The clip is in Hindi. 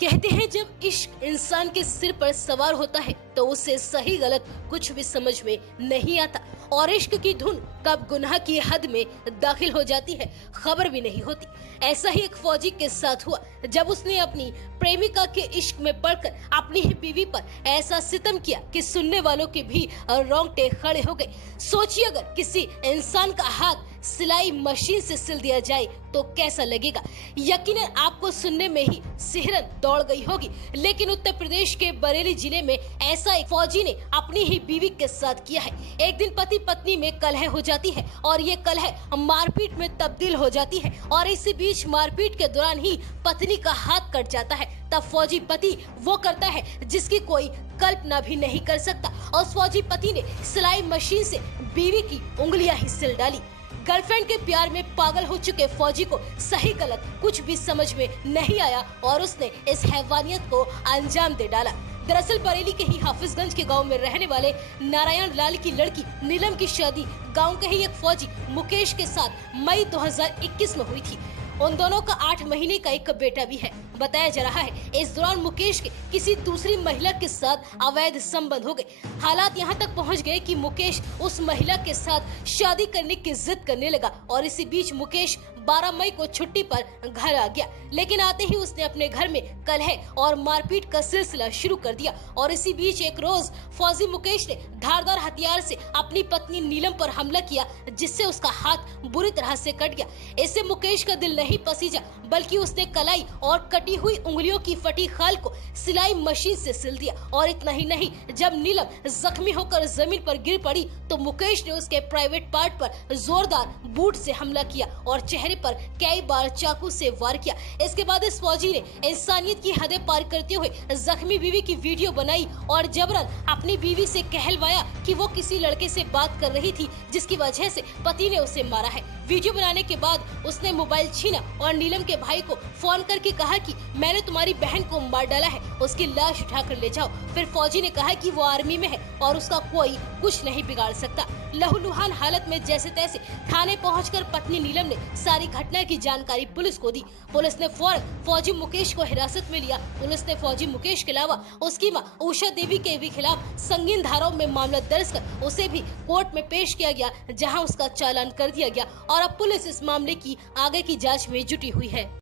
कहते हैं जब इश्क इंसान के सिर पर सवार होता है तो उसे सही गलत कुछ भी समझ में नहीं आता और इश्क की धुन कब गुनाह की हद में दाखिल हो जाती है खबर भी नहीं होती। ऐसा ही एक फौजी के साथ हुआ जब उसने अपनी प्रेमिका के इश्क में पड़कर अपनी ही बीवी पर ऐसा सितम किया कि सुनने वालों के भी रोंगटे खड़े हो गए। सोचिए अगर किसी इंसान का हाथ सिलाई मशीन से सिल दिया जाए तो कैसा लगेगा। यकीनन आपको सुनने में ही सिहरन दौड़ गई होगी। लेकिन उत्तर प्रदेश के बरेली जिले में ऐसा एक फौजी ने अपनी ही बीवी के साथ किया है। एक दिन पति पत्नी में कलह हो जाती है और ये कलह मारपीट में तब्दील हो जाती है और इसी बीच मारपीट के दौरान ही पत्नी का हाथ कट जाता है। तब फौजी पति वो करता है जिसकी कोई कल्पना भी नहीं कर सकता और फौजी पति ने सिलाई मशीन से बीवी की उंगलियां ही सिल डाली। गर्लफ्रेंड के प्यार में पागल हो चुके फौजी को सही गलत कुछ भी समझ में नहीं आया और उसने इस हैवानियत को अंजाम दे डाला। दरअसल बरेली के ही हाफिजगंज के गांव में रहने वाले नारायण लाल की लड़की नीलम की शादी गांव के ही एक फौजी मुकेश के साथ मई 2021 में हुई थी। उन दोनों का 8 महीने का एक बेटा भी है। बताया जा रहा है इस दौरान मुकेश के किसी दूसरी महिला के साथ अवैध संबंध हो गए। हालात यहां तक पहुंच गए कि मुकेश उस महिला के साथ शादी करने की जिद करने लगा और इसी बीच मुकेश 12 मई को छुट्टी पर घर आ गया। लेकिन आते ही उसने अपने घर में कलह और मारपीट का सिलसिला शुरू कर दिया और इसी बीच एक रोज फौजी मुकेश ने धारदार हथियार से अपनी पत्नी नीलम पर हमला किया जिससे उसका हाथ बुरी तरह से कट गया। इससे मुकेश का दिल नहीं पसीजा बल्कि उसने कलाई और कटी हुई उंगलियों की फटी खाल को सिलाई मशीन से सिल दिया। और इतना ही नहीं, जब नीलम जख्मी होकर जमीन पर गिर पड़ी तो मुकेश ने उसके प्राइवेट पार्ट पर जोरदार बूट से हमला किया और चेहरे पर कई बार चाकू से वार किया। इसके बाद इस फौजी ने इंसानियत की हदें पार करते हुए जख्मी बीवी की वीडियो बनाई और जबरन अपनी बीवी से कहलवाया कि वो किसी लड़के से बात कर रही थी जिसकी वजह से पति ने उसे मारा है। वीडियो बनाने के बाद उसने मोबाइल छीना और नीलम के भाई को फोन करके कहा कि मैंने तुम्हारी बहन को मार डाला है, उसकी लाश उठाकर ले जाओ। फिर फौजी ने कहा कि वो आर्मी में है और उसका कोई कुछ नहीं बिगाड़ सकता। लहूलुहान हालत में जैसे तैसे थाने पहुंचकर पत्नी नीलम ने सारी घटना की जानकारी पुलिस को दी। पुलिस ने फौरन फौजी मुकेश को हिरासत में लिया। पुलिस ने फौजी मुकेश के अलावा उसकी मां उषा देवी के भी खिलाफ संगीन धाराओं में मामला दर्ज कर उसे भी कोर्ट में पेश किया गया जहां उसका चालान कर दिया गया और अब पुलिस इस मामले की आगे की जांच में जुटी हुई है।